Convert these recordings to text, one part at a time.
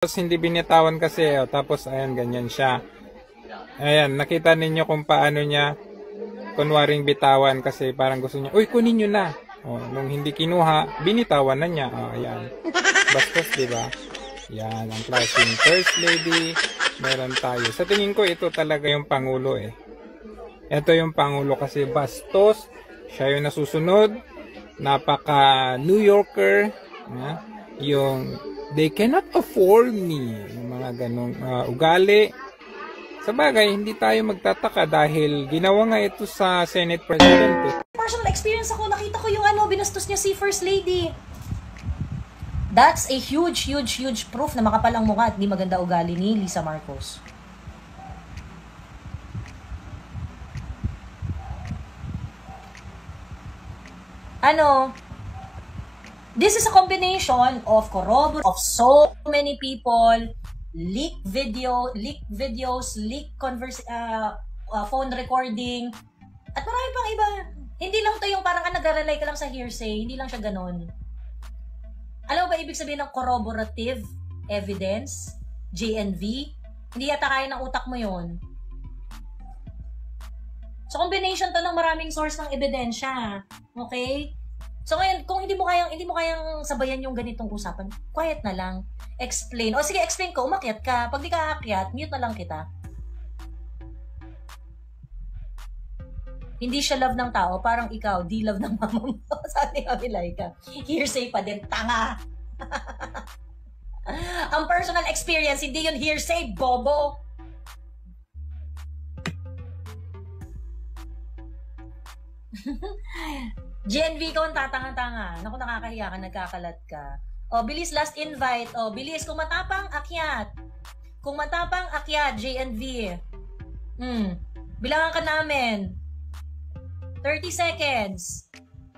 Tapos hindi binitawan kasi, tapos ayan, ganyan siya. Ayan, nakita ninyo kung paano niya kunwaring bitawan kasi parang gusto niya, uy, kunin nyo na. Nung hindi kinuha, binitawan na niya. Ayan. Bastos, diba? Yan, ang klaseng first lady. Meron tayo. Sa tingin ko, ito talaga yung pangulo eh. Ito yung pangulo kasi bastos. Siya yung nasusunod. Napaka New Yorker. Yung they cannot afford me. Yung mga ganong ugali. Sa bagay, hindi tayo magtataka dahil ginawa nga ito sa Senate President. Personal experience ako, nakita ko yung binastos niya si First Lady. That's a huge proof na makapalang mukha at di maganda ugali ni Lisa Marcos. This is a combination of corroboration of so many people, leaked videos, leaked phone recording, at marami pang iba. Hindi lang to yung parang nag-rely ka lang sa hearsay, hindi lang siya ganon. Alam mo ba ibig sabihin ng corroborative evidence, JNV? Hindi yata kaya ng utak mo yon. So combination to ng maraming source ng ebidensya. Okay? So ngayon, kung hindi mo kayang sabayan yung ganitong usapan, quiet na lang. Explain. O sige, explain ko, umakyat ka. Pag di ka aakyat, mute na lang kita. Hindi siya love ng tao, parang ikaw, di love ng mama mo. Sabi nga Milaika. Hearsay pa din, tanga. Ang personal experience, hindi yun hearsay, bobo. GNV ko ang tatanga-tanga. Naku, nakakahiya ka, nagkakalat ka. Bilis, last invite. Bilis, kung matapang, akyat. Kung matapang, akyat, JNV. Bilangan ka namin. 30 seconds.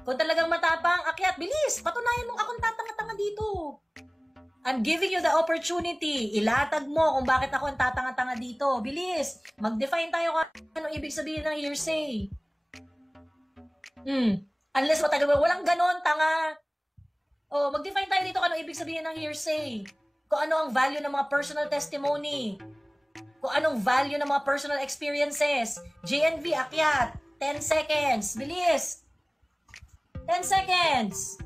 Kung talagang matapang, akyat, bilis. Patunayan mong akong tatanga-tanga dito. I'm giving you the opportunity. Ilatag mo kung bakit ako ang tatanga-tanga dito. Bilis. Mag-define tayo kung anong ibig sabihin ng hearsay. Unless matagal mo, walang ganon, tanga. Mag-define tayo dito kung ano ibig sabihin ng hearsay. Kung ano ang value ng mga personal testimony. Kung anong value ng mga personal experiences. JNV, akyat. 10 seconds. Bilis. 10 seconds.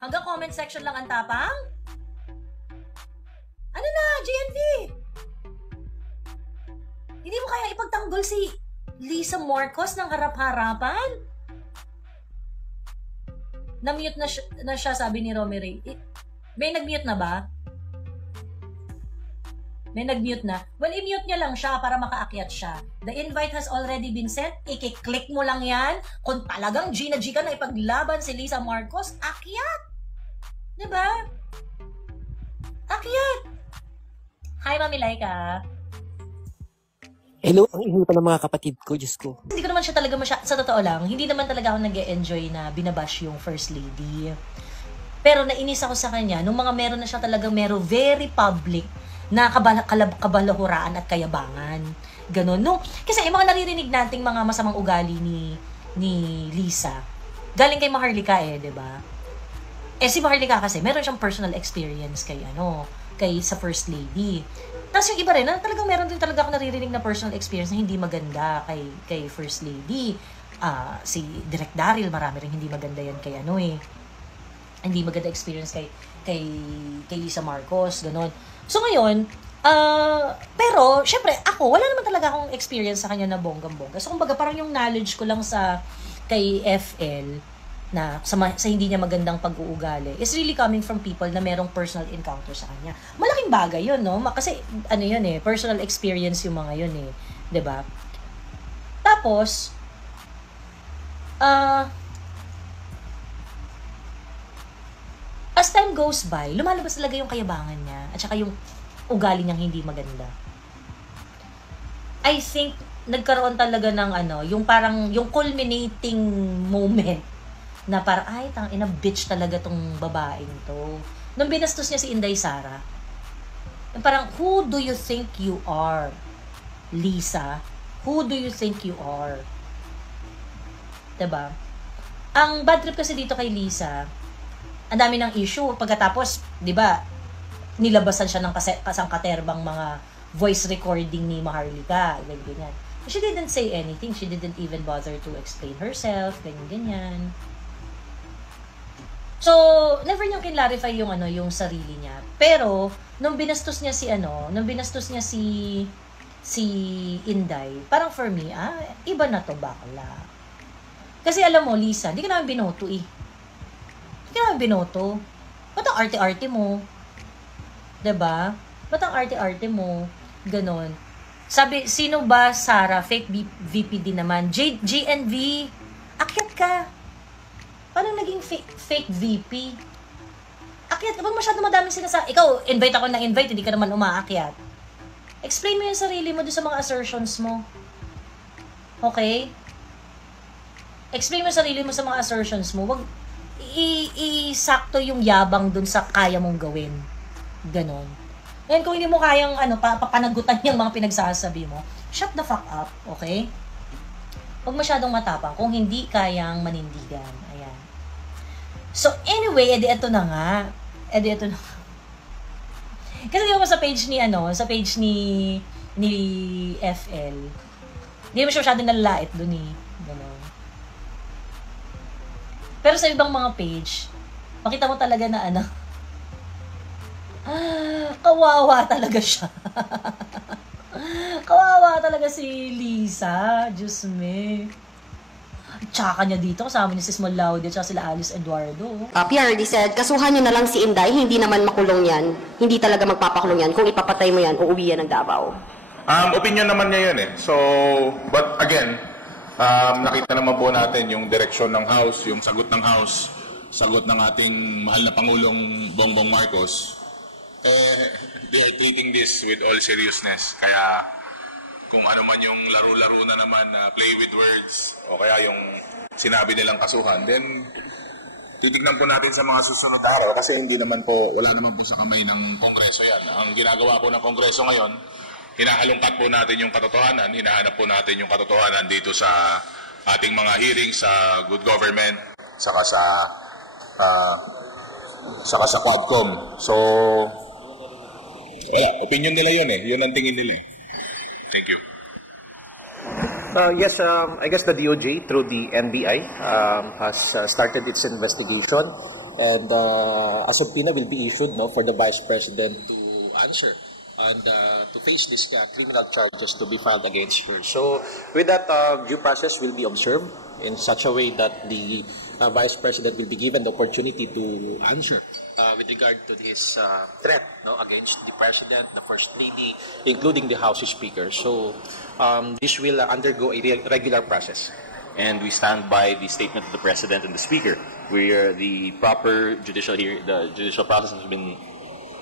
Hanggang comment section lang ang tapang? Ano na, JNV? Hindi mo kaya ipagtanggol si Lisa Marcos ng harap-harapan? Na-mute na siya, sabi ni Romery. May nag-mute na ba? May nag-mute na? Well, i-mute niya lang siya para makaakyat siya. The invite has already been sent. I-click mo lang yan. Kung talagang G na G ka na ipaglaban si Lisa Marcos, akyat! Diba? Akyat! Hi, Mami Laika. Hello, ang inyo pa ng mga kapatid ko, Diyos ko. Hindi ko naman siya talaga sa totoo lang, hindi naman talaga ako nag-e-enjoy na binabash yung First Lady. Pero nainis ako sa kanya, nung meron na siya talagang very public na kabalahuraan at kayabangan. Ganon. Kasi yung mga naririnig nating mga masamang ugali ni Lisa, galing kay Maharlika diba? Si Maharlika kasi, meron siyang personal experience kay sa First Lady. Tapos yung iba rin, talagang meron din talaga ako naririnig na personal experience na hindi maganda kay First Lady. Si Direk Daryl, marami rin hindi maganda yan kay hindi maganda experience kay Lisa Marcos, ganon. So ngayon, pero syempre ako, wala naman talaga akong experience sa kanya na bonggang-bongga. So kumbaga parang yung knowledge ko lang kay FL na sa hindi niya magandang pag-uugali is really coming from people na merong personal encounter sa kanya. Malaking bagay yun, no? Kasi yun personal experience yung mga yun 'di ba? Tapos as time goes by, lumalabas talaga yung kayabangan niya at saka yung ugali niyang hindi maganda. I think nagkaroon talaga ng yung parang yung culminating moment na parang, ay, tangina, bitch talaga tong babaeng to. Nung binastos niya si Inday Sara, parang, who do you think you are, Lisa? Who do you think you are? Diba? Ang bad trip kasi dito kay Lisa, ang dami ng issue. Pagkatapos, di ba, nilabasan siya ng kasangkaterbang mga voice recording ni Maharlika. Ganyan. She didn't say anything. She didn't even bother to explain herself. Ganyan. So, never niyang kinlarify yung yung sarili niya. Pero, nung binastos niya si Inday, parang for me, iba na to, bakla. Kasi alam mo, Lisa, hindi ka namin binoto eh. Hindi ka namin binoto. Ba't ang arte-arte mo? Diba? Ba't ang arte-arte mo? Ganon. Sabi, sino ba, Sarah? Fake VP din naman. GNV, akyat ka. Paano naging fake VP? Akyat, kapag masyado madaming sinasabi, ikaw, invite ako ng invite, hindi ka naman umaakyat. Explain mo yung sarili mo doon sa mga assertions mo. Okay? Explain mo yung sarili mo sa mga assertions mo. Wag isakto yung yabang doon sa kaya mong gawin. Ganon. Ngayon, kung hindi mo kayang papanagutan yung mga pinagsasabi mo, shut the fuck up, okay? Huwag masyadong matapang kung hindi kayang manindigan. Ayan. So, anyway, ito na nga. Kasi di ba sa page ni FL, hindi mo siya masyadong nalalait dun eh. Ganun. Pero sa ibang mga page, makita mo talaga na kawawa talaga siya. Kawawa talaga si Lisa. Diyos me. Tsaka niya dito, kasama niya si Small Laude at sila Alice Eduardo. PRD said, kasuhan niyo na lang si Inday, hindi naman makulong yan. Hindi talaga magpapakulong yan. Kung ipapatay mo yan, uuwi yan ng Davao. Opinion naman niya yun eh. So, but again, nakita naman po natin yung direksyon ng House, yung sagot ng House, sagot ng ating mahal na Pangulong Bongbong Marcos. They are treating this with all seriousness. Kaya, kung ano man yung laro-laro na naman, play with words, o kaya yung sinabi nilang kasuhan, then titignan po natin sa mga susunod na araw kasi hindi naman po, wala naman po sa kamay ng Kongreso yan. Ang ginagawa po ng Kongreso ngayon, hinahalungkat po natin yung katotohanan, hinahanap po natin yung katotohanan dito sa ating mga hearings sa good government, saka sa Quadcom. So, opinion nila yun eh. Yun ang tingin nila eh. Thank you. Yes, I guess the DOJ through the NBI has started its investigation, and a subpoena will be issued for the Vice President to answer and to face these criminal charges to be filed against her. So, with that, due process will be observed in such a way that the Vice President will be given the opportunity to answer with regard to his threat against the President, the First Lady, including the House Speaker. So this will undergo a regular process. And we stand by the statement of the President and the Speaker, where the proper judicial process has been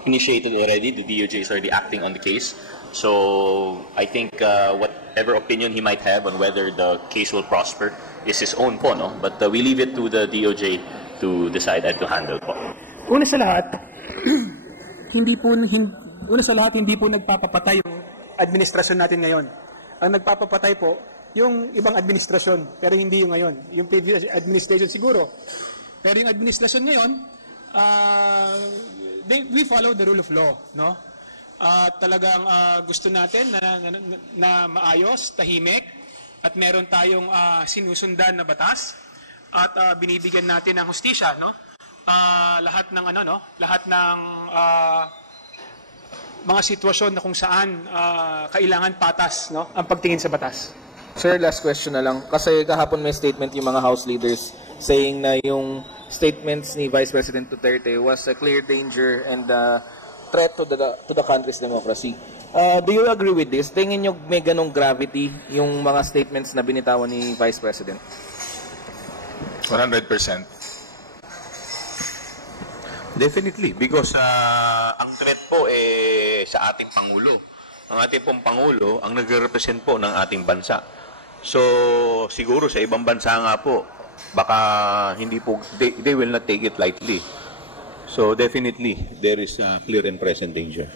initiated already. The DOJ is already acting on the case. So I think whatever opinion he might have on whether the case will prosper is his own po, no? But we leave it to the DOJ to decide and to handle po. Una sa lahat, hindi po nagpapapatay yung administrasyon natin ngayon. Ang nagpapapatay po yung ibang administrasyon, pero hindi yung ngayon. Yung previous administration siguro. Pero yung administrasyon ngayon, we follow the rule of law, no? Talagang gusto natin na maayos, tahimik, at meron tayong sinusundan na batas at binibigyan natin ng hustisya, no? Lahat ng mga sitwasyon na kung saan kailangan patas, no, ang pagtingin sa batas. Sir, last question na lang. Kasi kahapon may statement yung mga House leaders saying na yung statements ni Vice President Duterte was a clear danger and threat to the country's democracy. Do you agree with this? Tingin nyo may ganong gravity yung mga statements na binitawan ni Vice President? 100%. Definitely, because ang threat po sa ating Pangulo. Ang ating pong Pangulo ang nagre-represent po ng ating bansa. So, siguro sa ibang bansa nga po, baka hindi po, they will not take it lightly. So, definitely, there is a clear and present danger.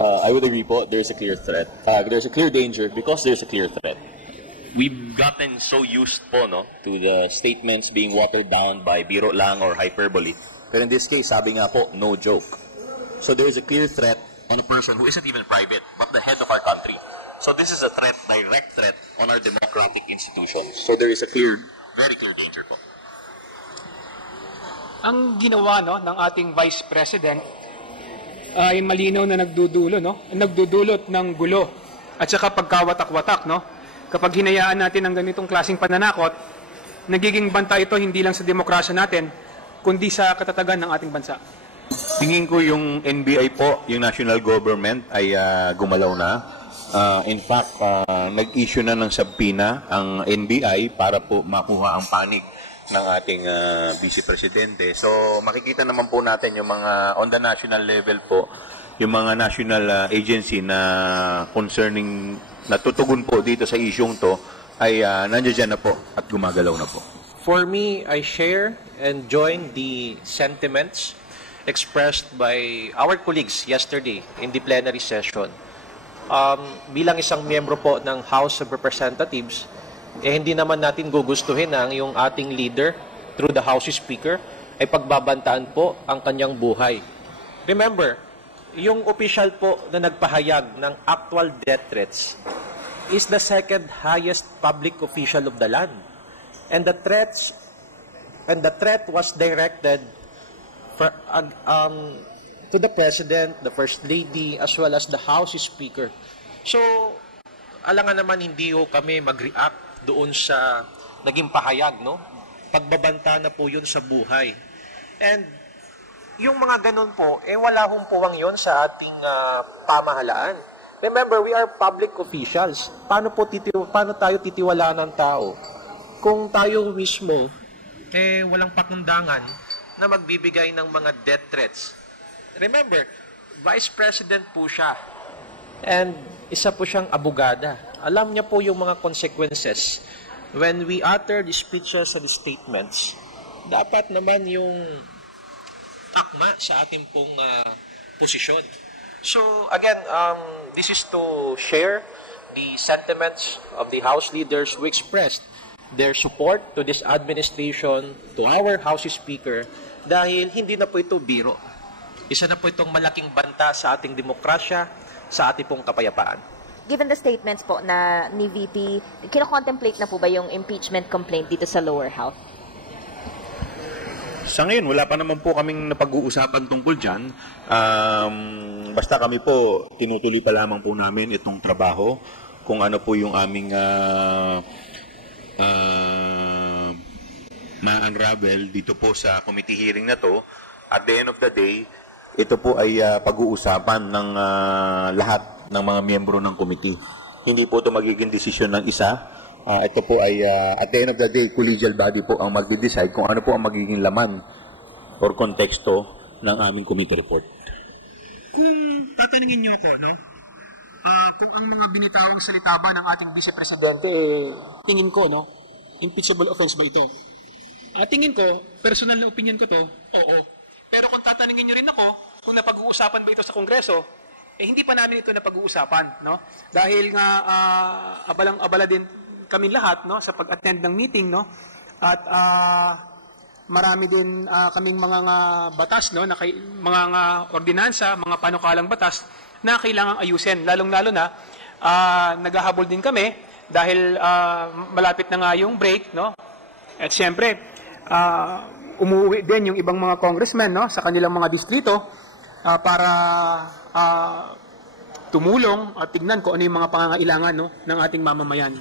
I would agree po, there is a clear threat. There's a clear danger because there's a clear threat. We've gotten so used po, no, to the statements being watered down by biro lang or hyperbole. Pero in this case, sabi nga po, no joke. So there is a clear threat on a person who isn't even private, but the head of our country. So this is a threat, direct threat on our democratic institutions. So there is a clear, very clear danger po. Ang ginawa ng ating Vice President ay malinaw na nagdudulot ng gulo at saka pagkawatak-watak. Kapag hinayaan natin ang ganitong klaseng pananakot, nagiging banta ito hindi lang sa demokrasya natin, kundi sa katatagan ng ating bansa. Tingin ko yung NBI po, yung national government ay gumalaw na. In fact, nag-issue na ng subpoena ang NBI para po makuha ang panig ng ating Vice Presidente. So makikita naman po natin yung mga on the national level po, yung mga national agency na concerning natutugon po dito sa isyong to ay nandiyan na po at gumagalaw na po. For me, I share and join the sentiments expressed by our colleagues yesterday in the plenary session. Bilang isang miyembro po ng House of Representatives, hindi naman natin gugustuhin ang yung ating leader through the House Speaker ay pagbabantaan po ang kanyang buhay. Remember, yung official po na nagpahayag ng actual death threats is the second highest public official of the land. And the threat was directed to the President, the First Lady, as well as the House Speaker. So, alangan naman hindi kami mag-react doon sa naging pahayag, pagbabanta na po yun sa buhay. And yung mga ganun po, wala hong puwang yun sa ating pamahalaan. Remember, we are public officials. Paano tayo titiwalaan ng tao kung tayo mismo walang pakundangan na magbibigay ng mga death threats? Remember, Vice President po siya. And isa po siyang abogada. Alam niya po yung mga consequences. When we utter the speeches and the statements, dapat naman yung akma sa ating pong posisyon. So, again, this is to share the sentiments of the House leaders who expressed their support to this administration, to our House Speaker, dahil hindi na po ito biro. Isa na po itong malaking banta sa ating demokrasya, sa ating pong kapayapaan. Given the statements po na ni VP, kino-contemplate na po ba yung impeachment complaint dito sa lower house? Sa ngayon, wala pa naman po kaming napag-uusapan tungkol dyan. Basta kami po, tinutuloy pa lamang po namin itong trabaho. Kung ano po yung aming ma-unravel dito po sa committee hearing na to. At the end of the day, ito po ay pag-uusapan ng lahat ng mga miyembro ng committee. Hindi po ito magiging desisyon ng isa. Ito po ay, at the end of the day, collegial body po ang magde-decide kung ano po ang magiging laman or konteksto ng aming committee report. Kung tatanungin niyo ako, kung ang mga binitawang salita ba ng ating Vice Presidente, tingin ko, impeachable offense ba ito? Tingin ko, personal na opinion ko to, oo. Pero kung tatanungin niyo rin ako, kung napag-uusapan ba ito sa Kongreso, hindi pa namin ito napag-uusapan, Dahil nga abalang-abala din kami lahat, sa pag-attend ng meeting, At marami din kaming mga batas, mga ordinansa, mga panukalang batas na kailangang ayusin. Lalong-lalo na naghahabol din kami dahil malapit na nga yung break, At siyempre, umuwi din yung ibang mga congressmen, sa kanilang mga distrito para tumulong at tignan kung ano yung mga pangangailangan ng ating mamamayan.